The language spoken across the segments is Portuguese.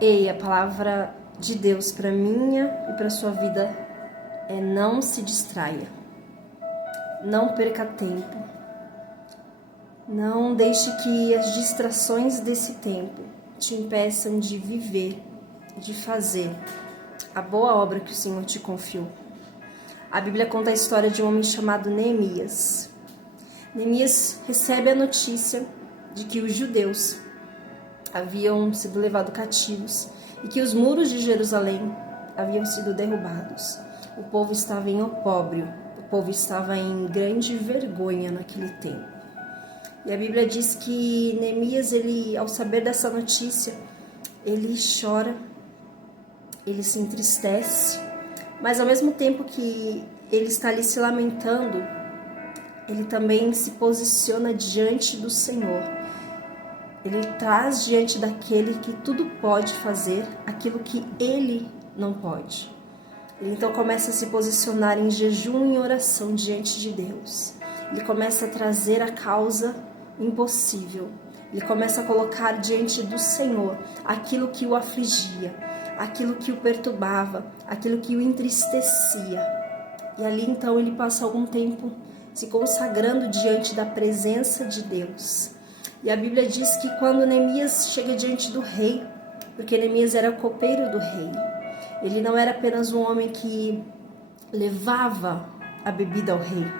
Ei, a palavra de Deus para minha e para sua vida é: não se distraia, não perca tempo, não deixe que as distrações desse tempo te impeçam de viver, de fazer a boa obra que o Senhor te confiou. A Bíblia conta a história de um homem chamado Neemias. Neemias recebe a notícia de que os judeus haviam sido levados cativos e que os muros de Jerusalém haviam sido derrubados. O povo estava em opróbrio, o povo estava em grande vergonha naquele tempo. E a Bíblia diz que Neemias, ao saber dessa notícia, ele chora, ele se entristece, mas ao mesmo tempo que ele está ali se lamentando, ele também se posiciona diante do Senhor. Ele traz diante daquele que tudo pode fazer aquilo que ele não pode. Ele então começa a se posicionar em jejum e oração diante de Deus. Ele começa a trazer a causa impossível. Ele começa a colocar diante do Senhor aquilo que o afligia, aquilo que o perturbava, aquilo que o entristecia. E ali então ele passa algum tempo se consagrando diante da presença de Deus. E a Bíblia diz que quando Neemias chega diante do rei, porque Neemias era copeiro do rei, ele não era apenas um homem que levava a bebida ao rei.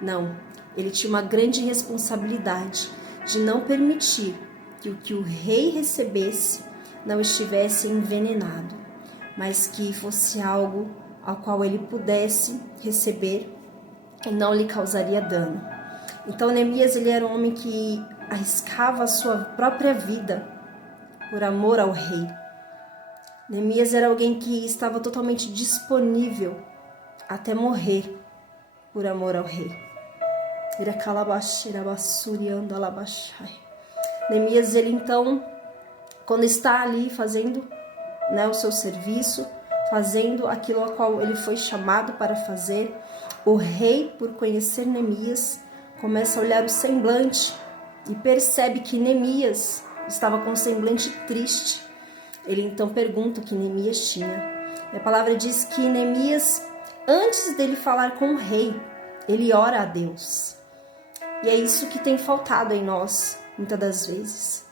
Não, ele tinha uma grande responsabilidade de não permitir que o que o rei recebesse não estivesse envenenado, mas que fosse algo ao qual ele pudesse receber e não lhe causaria dano. Então Neemias, ele era um homem que arriscava a sua própria vida por amor ao rei. Neemias era alguém que estava totalmente disponível até morrer por amor ao rei. Neemias, ele então, quando está ali fazendo, o seu serviço, fazendo aquilo a qual ele foi chamado para fazer, o rei, por conhecer Neemias, começa a olhar o semblante e percebe que Neemias estava com um semblante triste. Ele então pergunta o que Neemias tinha. E a palavra diz que Neemias, antes dele falar com o rei, ele ora a Deus. E é isso que tem faltado em nós, muitas das vezes.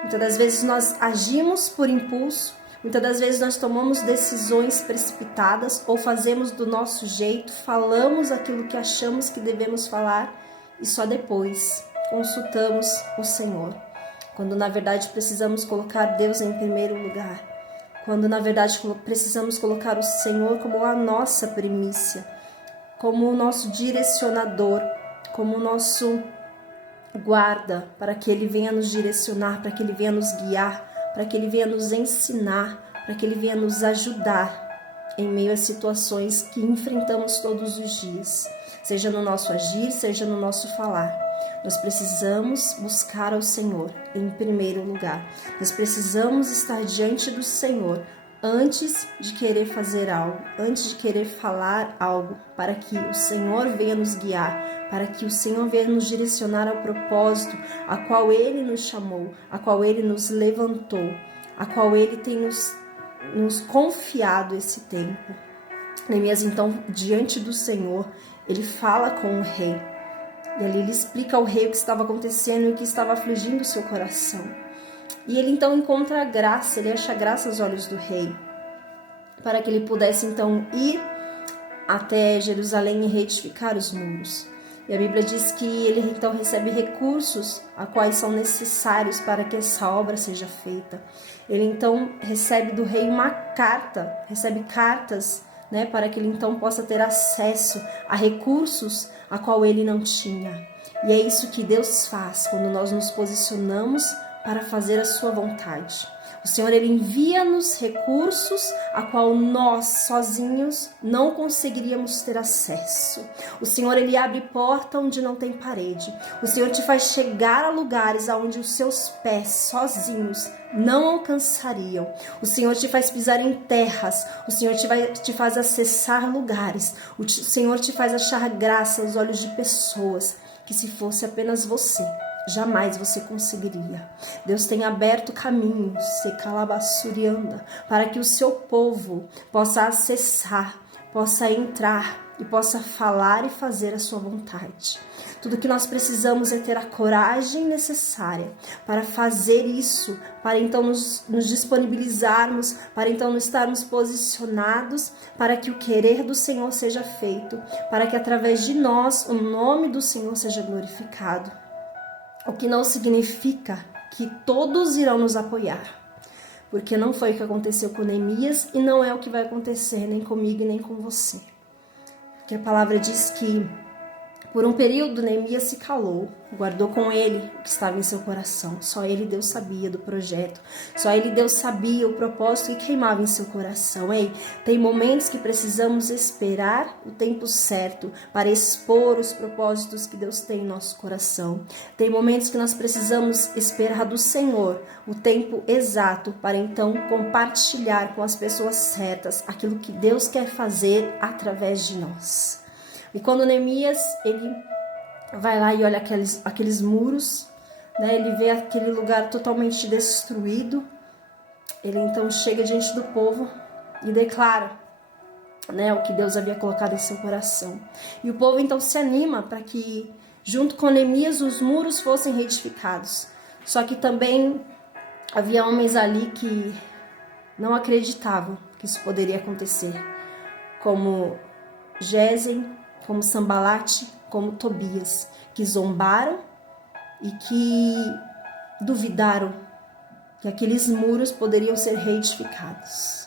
Muitas das vezes nós agimos por impulso, muitas das vezes nós tomamos decisões precipitadas ou fazemos do nosso jeito, falamos aquilo que achamos que devemos falar e só depois consultamos o Senhor. Quando na verdade precisamos colocar Deus em primeiro lugar. Quando na verdade precisamos colocar o Senhor como a nossa primícia, como o nosso direcionador, como o nosso guarda, para que Ele venha nos direcionar, para que Ele venha nos guiar, para que Ele venha nos ensinar, para que Ele venha nos ajudar em meio às situações que enfrentamos todos os dias, seja no nosso agir, seja no nosso falar. Nós precisamos buscar ao Senhor em primeiro lugar. Nós precisamos estar diante do Senhor antes de querer fazer algo, antes de querer falar algo, para que o Senhor venha nos guiar, para que o Senhor venha nos direcionar ao propósito a qual Ele nos chamou, a qual Ele nos levantou, a qual Ele tem nos confiado esse tempo. Neemias, então, diante do Senhor, ele fala com o rei. E ali ele explica ao rei o que estava acontecendo e o que estava afligindo o seu coração. E ele então encontra a graça, ele acha graça aos olhos do rei, para que ele pudesse então ir até Jerusalém e reedificar os muros. E a Bíblia diz que ele então recebe recursos a quais são necessários para que essa obra seja feita. Ele então recebe do rei uma carta, recebe cartas, para que ele então possa ter acesso a recursos a qual ele não tinha. E é isso que Deus faz quando nós nos posicionamos para fazer a sua vontade. O Senhor, ele envia-nos recursos a qual nós sozinhos não conseguiríamos ter acesso. O Senhor, ele abre porta onde não tem parede. O Senhor te faz chegar a lugares aonde os seus pés sozinhos não alcançariam. O Senhor te faz pisar em terras. O Senhor te faz acessar lugares. O Senhor te faz achar graça aos olhos de pessoas que, se fosse apenas você, jamais você conseguiria. Deus tem aberto caminhos, se calabassurianda, para que o seu povo possa acessar, possa entrar e possa falar e fazer a sua vontade. Tudo que nós precisamos é ter a coragem necessária para fazer isso, para então nos disponibilizarmos, para então estarmos posicionados, para que o querer do Senhor seja feito, para que através de nós o nome do Senhor seja glorificado. O que não significa que todos irão nos apoiar, porque não foi o que aconteceu com Neemias e não é o que vai acontecer nem comigo e nem com você. Porque a palavra diz que por um período Neemias se calou, guardou com ele o que estava em seu coração. Só ele, Deus, sabia do projeto. Só ele, Deus, sabia o propósito que queimava em seu coração. Ei, tem momentos que precisamos esperar o tempo certo para expor os propósitos que Deus tem em nosso coração. Tem momentos que nós precisamos esperar do Senhor o tempo exato para então compartilhar com as pessoas certas aquilo que Deus quer fazer através de nós. E quando Neemias, ele vai lá e olha aqueles muros, né, ele vê aquele lugar totalmente destruído, ele então chega diante do povo e declara, né, o que Deus havia colocado em seu coração. E o povo então se anima para que, junto com Neemias, os muros fossem reedificados. Só que também havia homens ali que não acreditavam que isso poderia acontecer, como Gesem, como Sambalate, como Tobias, que zombaram e que duvidaram que aqueles muros poderiam ser reedificados.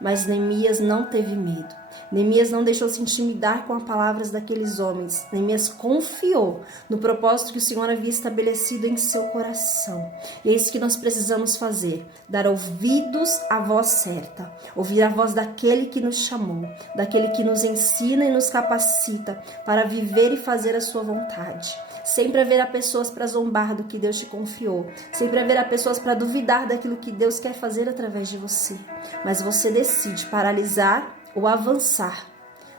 Mas Neemias não teve medo. Neemias não deixou se intimidar com as palavras daqueles homens. Neemias confiou no propósito que o Senhor havia estabelecido em seu coração. E é isso que nós precisamos fazer: dar ouvidos à voz certa, ouvir a voz daquele que nos chamou, daquele que nos ensina e nos capacita para viver e fazer a sua vontade. Sempre haverá pessoas para zombar do que Deus te confiou. Sempre haverá pessoas para duvidar daquilo que Deus quer fazer através de você. Mas você decide paralisar ou avançar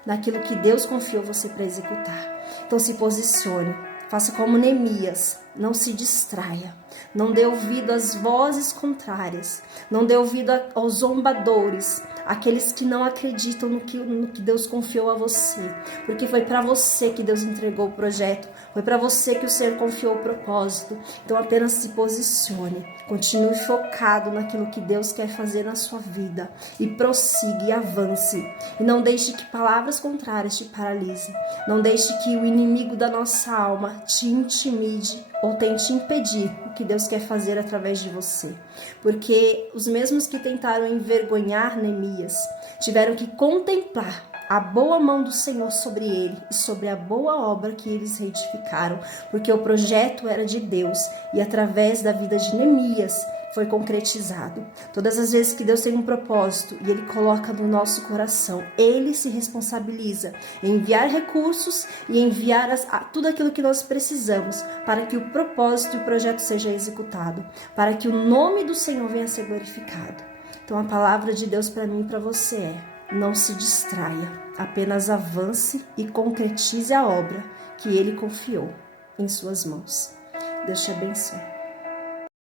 naquilo que Deus confiou você para executar. Então se posicione, faça como Neemias, não se distraia, não dê ouvido às vozes contrárias, não dê ouvido aos zombadores, aqueles que não acreditam no que Deus confiou a você, porque foi para você que Deus entregou o projeto, foi para você que o Senhor confiou o propósito. Então apenas se posicione, continue focado naquilo que Deus quer fazer na sua vida e prossiga e avance. E não deixe que palavras contrárias te paralisem, não deixe que o inimigo da nossa alma te intimide ou tente impedir o que Deus quer fazer através de você. Porque os mesmos que tentaram envergonhar Neemias tiveram que contemplar a boa mão do Senhor sobre ele e sobre a boa obra que eles reedificaram, porque o projeto era de Deus e através da vida de Neemias foi concretizado. Todas as vezes que Deus tem um propósito e Ele coloca no nosso coração, Ele se responsabiliza em enviar recursos e enviar tudo aquilo que nós precisamos para que o propósito e o projeto seja executado, para que o nome do Senhor venha a ser glorificado. Então a palavra de Deus para mim e para você é: não se distraia, apenas avance e concretize a obra que Ele confiou em suas mãos. Deus te abençoe.